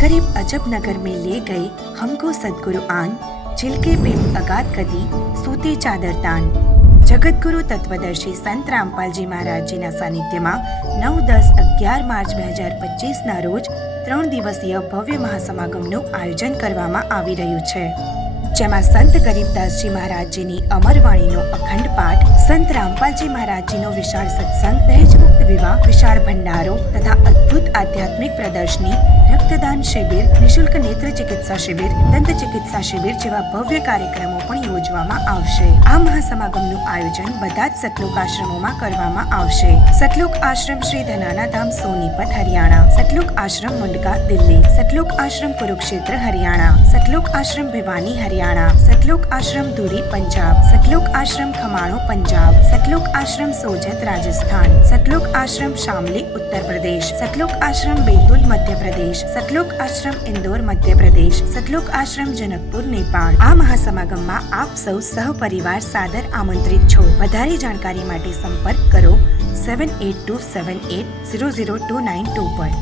करीब अजब नगर में ले गए हमको सदगुरु आन, झिलके प्रेम अगाध कदी, सूते चादर तान। જગતગુરુ તત્વદર્શી સંત રામપાલજી મહારાજજીના સાનિધ્યમાં 9, 10, 11 માર્ચ 2025ના રોજ 3 દિવસીય ભવ્ય મહાસમાગમનું આયોજન કરવામાં આવી રહ્યું છે, જેમાં સંત ગરીબદાસજી મહારાજજીની અમરવાણીનો અખંડ પાઠ, સંત રામપાલજી મહારાજજીનો વિશાળ સત્સંગ, દહેજમુક્ત વિવાહ, વિશાળ ભંડારો તથા અદ્ભુત આધ્યાત્મિક પ્રદર્શની, રક્તદાન શિબિર, નિઃશુલ્ક નેત્ર ચિકિત્સા શિબિર, દંત ચિકિત્સા શિબિર જેવા ભવ્ય કાર્યક્રમો પણ યોજવામાં આવશે। આ મહાસમાગમનું આયોજન બધા જ સતલોક આશ્રમોમાં કરવામાં આવશે। સતલોક આશ્રમ શ્રી ધનાના ધામ સોનીપત હરિયાણા, સતલોક આશ્રમ મુંડકા દિલ્હી, સતલોક આશ્રમ કુરુક્ષેત્ર હરિયાણા, સતલોક આશ્રમ ભિવાની હરિયાણા, સતલોક આશ્રમ ધુરી પંજાબ, સતલોક આશ્રમ ખમાણો પંજાબ, સતલોક આશ્રમ સોજત રાજસ્થાન, સતલોક આશ્રમ શામલી ઉત્તર પ્રદેશ, સતલોક આશ્રમ બેતુલ મધ્ય પ્રદેશ, સતલોક આશ્રમ ઇન્દોર મધ્ય પ્રદેશ, સતલોક આશ્રમ જનકપુર નેપાળ। આ મહાસમાગમમાં આપ સૌ સહપરિવાર સાદર આમંત્રિત છો। વધારે જાણકારી માટે સંપર્ક કરો 7827800292 પર।